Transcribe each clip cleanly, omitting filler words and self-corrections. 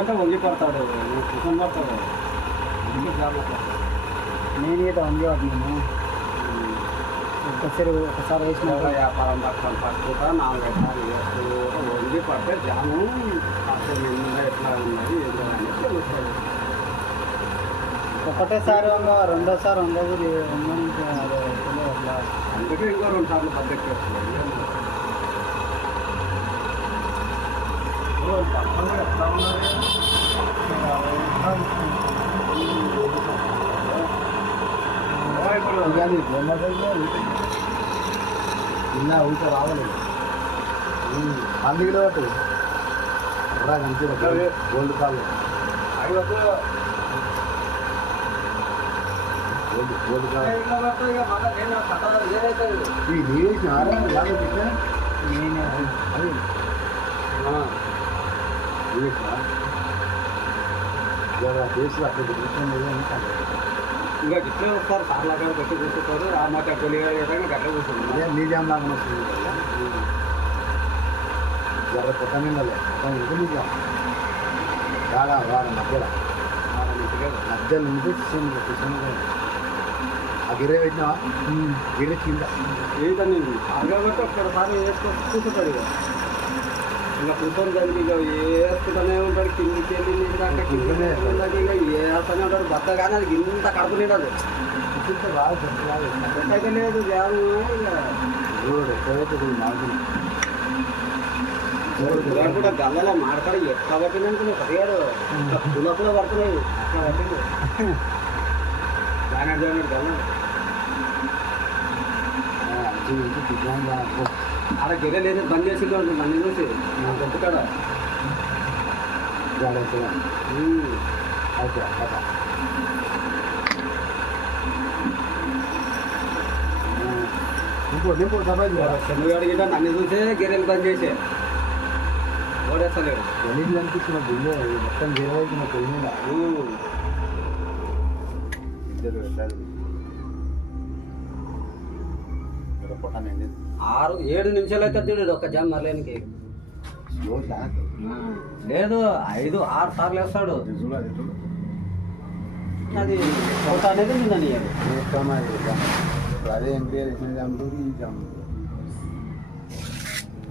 అంటే వంగి పడతాడు, కుసం పడతాడు. అందుకే జాగ్రత్త. నేను ఇక వంగి వాడినాను ఒకసారి వేసిన వ్యాపారం పక్కన పట్టుకుంటా 4 ఎకరాలు వేస్తూ వంగి పడితే జాము అసలు ఎట్లా ఉన్నది ఏంటో అని తెలుస్తుంది. ఒకటేసారి వంగ రెండోసారి వంగదు అట్లా. అందుకే ఇంకో 2 సార్లు పద్ధతి చేస్తుంది. ఎట్లా ఉన్నది ఇలా ఊట రావలేదు అందులో ఒకటి గోల్డ్ కాళ్ళు గోల్డ్ చేసి అక్కడ ఇంకా ఇట్లే వస్తారు సార్లు అక్కడ కొట్టి కూర్చుంటారు. ఆ మాట కొలిగా గట్ల కూర్చుంటారు. నిజాం లాగా వస్తుంది జర కొత్త నిండలే నిజాం బాగా వాడు మధ్యలో మధ్యలో నుంచి ఆ గిర్రె పెట్టినావా గిర్రె కింద ఏంటని కాబట్టి ఒక్కసారి వేసుకొని కూర్చుంటాడు. ఇక ఇంకా కూర్చొని దానికి ఇక వేసుకుంటూనే ఉంటాడు. కిందికి వెళ్ళి నీళ్ళంటే కిందనే ఇక వేస్తూనే ఉంటాడు. భర్త కానీ అది ఇంత కడుపు నిండదు. ఎక్కడైతే లేదు జాము కూడా గల్లలో మాడతాడు. ఎట్లా పట్టింది అనుకున్నా పదిగాడు పులపులో పడుతున్నాయి. ఎట్లా పట్టింది జానాడు గల్ల ఆడ గెల లేదు బంద్ చేసి నన్ను చూసి చెప్పుకాడ చంద్రగాడు గిట్ట నన్ను చూసే గిరెలు బంద్ చేసే ఓడేస్తలేడు. గలీజ్ అనిపిస్తున్న గుండె మొత్తం గిరవైపు పెళ్ళిందా ఇద్దరు వెళ్ళాలి 6-7 నిమిషాలు అయితే చూడు ఒక్క జామ్ మరలేనికి లేదు. 5-6 సార్లు వేస్తాడు. అది కోట అనేది నిన్నని అదే ఎంపీఆర్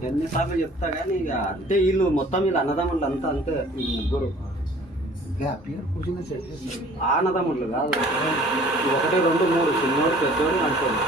ఎన్నిసార్లు చెప్తా కానీ ఇక అంటే వీళ్ళు మొత్తం వీళ్ళు అన్నదమ్ముళ్ళు అంతా అంతే. వీళ్ళు ముగ్గురు కూర్చున్న సెట్ ఆ అన్నదమ్ముళ్ళు కాదు. 1, 2, 3 చిన్నోడు పెద్దోడు అనుకోండి.